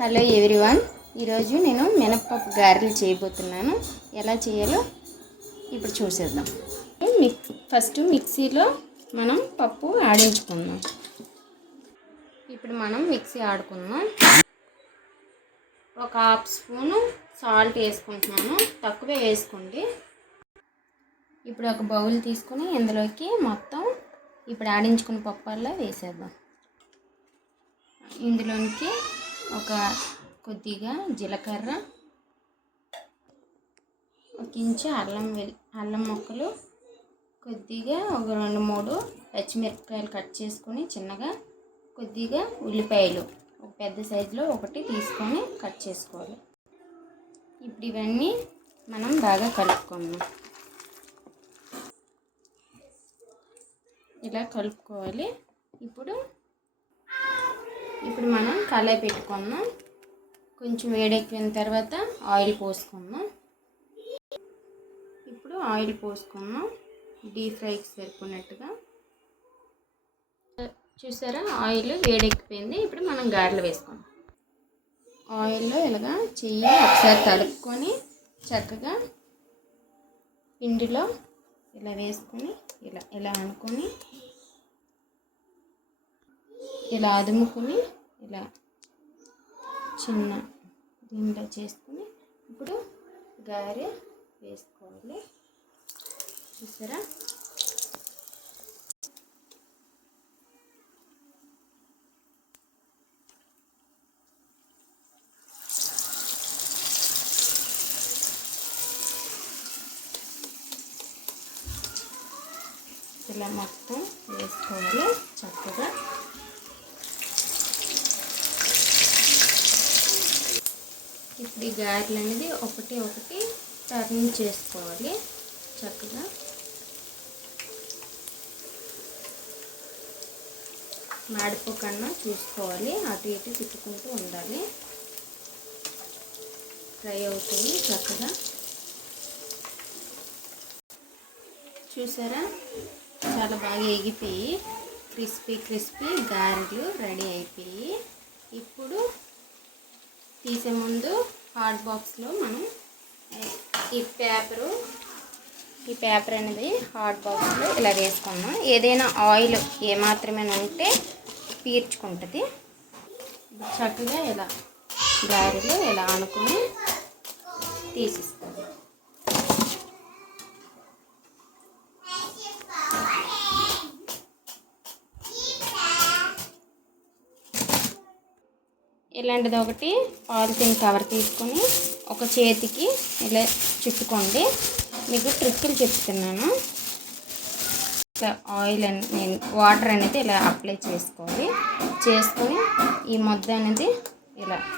Hello everyone, ఈరోజు నేను మినపప్పు గారెలు చేయబోతున్నాను. ఎలా చేయాలో ఇప్పుడు చూసేద్దాం. ఫస్ట్ మిక్సీలో మనం పప్పు ఆడించుకుందాం. ఇప్పుడు మనం మిక్సీ ఆడుకుందాం. ఒక హాఫ్ స్పూను సాల్ట్ వేసుకుంటున్నాను, తక్కువే వేసుకోండి. ఇప్పుడు ఒక బౌల్ తీసుకొని ఇందులోకి మొత్తం ఇప్పుడు ఆడించుకున్న పప్పుల్లో వేసేద్దాం. ఇందులోనికి ఒక కొద్దిగా జీలకర్ర, ఒక ఇంచు అల్లం ముక్కలు, కొద్దిగా ఒక 2-3 పచ్చిమిరపకాయలు కట్ చేసుకొని చిన్నగా, కొద్దిగా ఉల్లిపాయలు ఒక పెద్ద సైజులో ఒకటి తీసుకొని కట్ చేసుకోవాలి. ఇప్పుడు ఇవన్నీ మనం బాగా కలుపుకుందాం. ఇలా కలుపుకోవాలి. ఇప్పుడు మనం కళాయి పెట్టుకుందాం. కొంచెం వేడెక్కిన తర్వాత ఆయిల్ పోసుకుందాం. ఇప్పుడు ఆయిల్ పోసుకుందాం డీప్ ఫ్రైకి సరిపోయినట్టుగా. చూసారా, ఆయిల్ వేడెక్కిపోయింది. ఇప్పుడు మనం గారెలు వేసుకుందాం. ఆయిల్లో ఇలాగా చెయ్యి ఒకసారి తడుపుకొని చక్కగా పిండిలో ఇలా వేసుకొని ఇలా అనుకొని ఇలా అదుముకొని ఇలా చిన్న దీంట్లో చేసుకుని ఇప్పుడు గారె వేసుకోవాలి. చూసారా, ఇలా మొత్తం వేసుకోవాలి చక్కగా. ఇప్పుడు ఈ గారెలు అనేది ఒకటి టర్న్ చేసుకోవాలి చక్కగా. మాడిపోకుండా చూసుకోవాలి, అటు ఇటు తిప్పుకుంటూ ఉండాలి. ఫ్రై అవుతుంది చక్కగా. చూసారా, చాలా బాగా ఎగిపోయి క్రిస్పీ గారెలు రెడీ అయిపోయి. ఇప్పుడు తీసే ముందు హాట్ బాక్స్లో మనం ఈ పేపర్ అనేది హాట్ బాక్స్లో ఇలా వేసుకున్నాం. ఏదైనా ఆయిల్ ఏమాత్రమే ఉంటే పీల్చుకుంటుంది. చక్కగా ఇలా గారెలు ఇలా అనుకుని తీసిస్తాం. ఇలాంటిది ఒకటి పాలిథిన్ కవర్ తీసుకొని ఒక చేతికి ఇలా చుట్టుకోండి. మీకు ట్రిక్కులు చెప్తున్నాను. ఇలా వాటర్ అనేది ఇలా అప్లై చేసుకోవాలి. చేసుకొని ఈ ముద్ద అనేది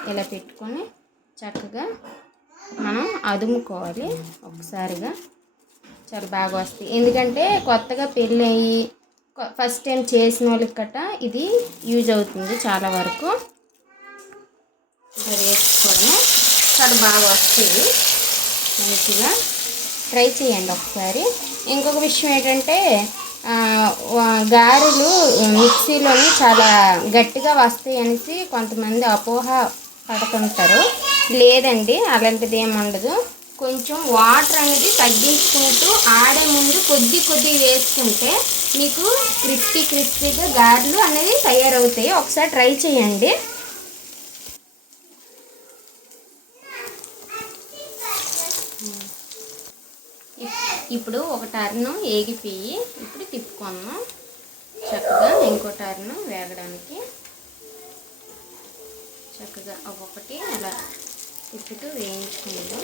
ఇలా పెట్టుకొని చక్కగా మనం అదుముకోవాలి ఒకసారిగా. చాలా బాగా వస్తాయి. ఎందుకంటే కొత్తగా పెళ్ళి అయ్యి ఫస్ట్ టైం చేసిన వాళ్ళకి గట్రా ఇది యూజ్ అవుతుంది చాలా వరకు. ఇలా వేసుకోవడం చాలా బాగా వస్తుంది. మంచిగా ట్రై చేయండి ఒకసారి. ఇంకొక విషయం ఏంటంటే గారెలు మిక్సీలోని చాలా గట్టిగా వస్తాయి అనేసి కొంతమంది అపోహ పడుతుంటారు. లేదండి, అలాంటిది ఏమి ఉండదు. కొంచెం వాటర్ అనేది తగ్గించుకుంటూ ఆడే ముందు కొద్ది వేసుకుంటే మీకు క్రిస్పీగా గారెలు అనేది తయారవుతాయి. ఒకసారి ట్రై చేయండి. ఇప్పుడు ఒక టర్న్ ఏగిపోయి ఇప్పుడు తిప్పుకుందాం చక్కగా. ఇంకో టర్న్ వేగడానికి చక్కగా ఒక్కొక్కటి అలా తిప్పుతూ వేయించుకుందాం.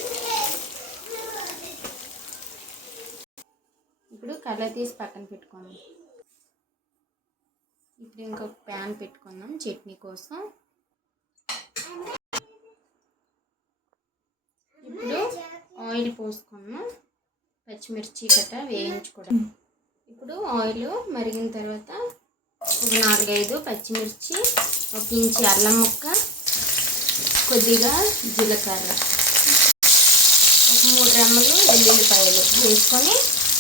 ఇప్పుడు కలర్ తీసి పక్కన పెట్టుకుందాం. ఇప్పుడు ఇంకొక ప్యాన్ పెట్టుకుందాం చట్నీ కోసం. ఇప్పుడు ఆయిల్ పోసుకుందాం. పచ్చిమిర్చి గట్రా వేయించుకోవడం. ఇప్పుడు ఆయిల్ మరిగిన తర్వాత ఒక 4-5 పచ్చిమిర్చి, 1 ఇంచు అల్లం ముక్క, కొద్దిగా జీలకర్ర, ఒక 3 రెమ్మలు వెల్లుల్లిపాయలు వేసుకొని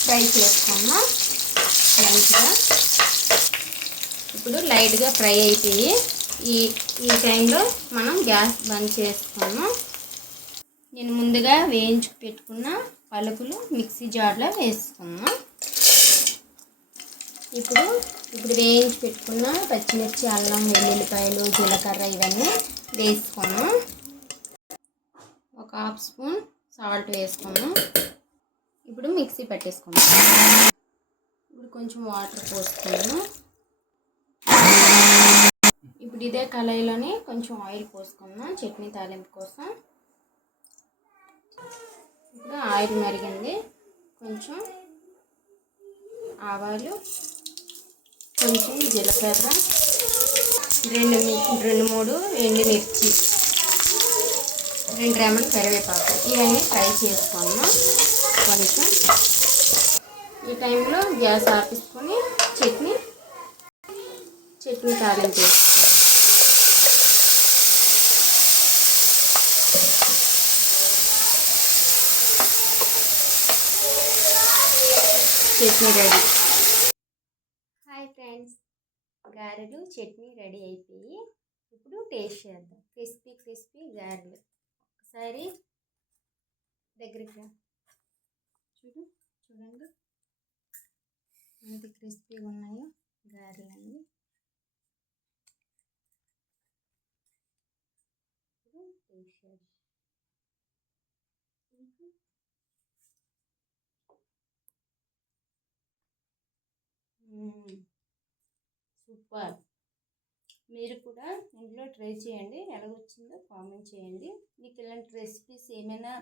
ఫ్రై చేసుకున్నాం మంచిగా. ఇప్పుడు లైట్గా ఫ్రై అయిపోయి ఈ ఈ టైంలో మనం గ్యాస్ బంద్ చేసుకున్నాం. నేను ముందుగా వేయించి పెట్టుకున్న పలుకులు మిక్సీ జార్లో వేసుకున్నాం. ఇప్పుడు వేయించి పెట్టుకున్న పచ్చిమిర్చి, అల్లం, వెల్లుల్లిపాయలు, జీలకర్ర ఇవన్నీ వేసుకున్నాం. ఒక హాఫ్ స్పూన్ సాల్ట్ వేసుకున్నాం. ఇప్పుడు మిక్సీ పట్టేసుకున్నాం. ఇప్పుడు కొంచెం వాటర్ పోసుకున్నాం. ఇప్పుడు ఇదే కళాయిలోనే కొంచెం ఆయిల్ పోసుకున్నాం చట్నీ తాలింపు కోసం. ఇప్పుడు ఆయిల్ మరిగింది. కొంచెం ఆవాలు, కొంచెం జీలకర్ర, 2-3 ఎండుమిర్చి, 2 రెమ్మలు కరివేపాకు ఇవన్నీ ఫ్రై చేసుకున్నాం. కొంచెం ఈ టైంలో గ్యాస్ ఆపేసుకొని చట్నీ తాలింపు వేసుకున్నాం. చట్నీ రెడీ. హాయ్ ఫ్రెండ్స్, గారెలు చట్నీ రెడీ అయిపోయి ఇప్పుడు టేస్ట్ చేద్దాం. క్రిస్పీ గారెలు. ఒకసారి దగ్గరికి చూడండి ఎంత క్రిస్పీగా ఉన్నాయో గారెలన్నీ. టేస్ట్ చేద్దాం. సూపర్. మీరు కూడా ఇంట్లో ట్రై చేయండి. ఎలా వచ్చిందో కామెంట్ చేయండి. మీకు ఇలాంటి రెసిపీస్ ఏమైనా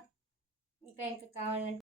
ఇంకా కావాలంటే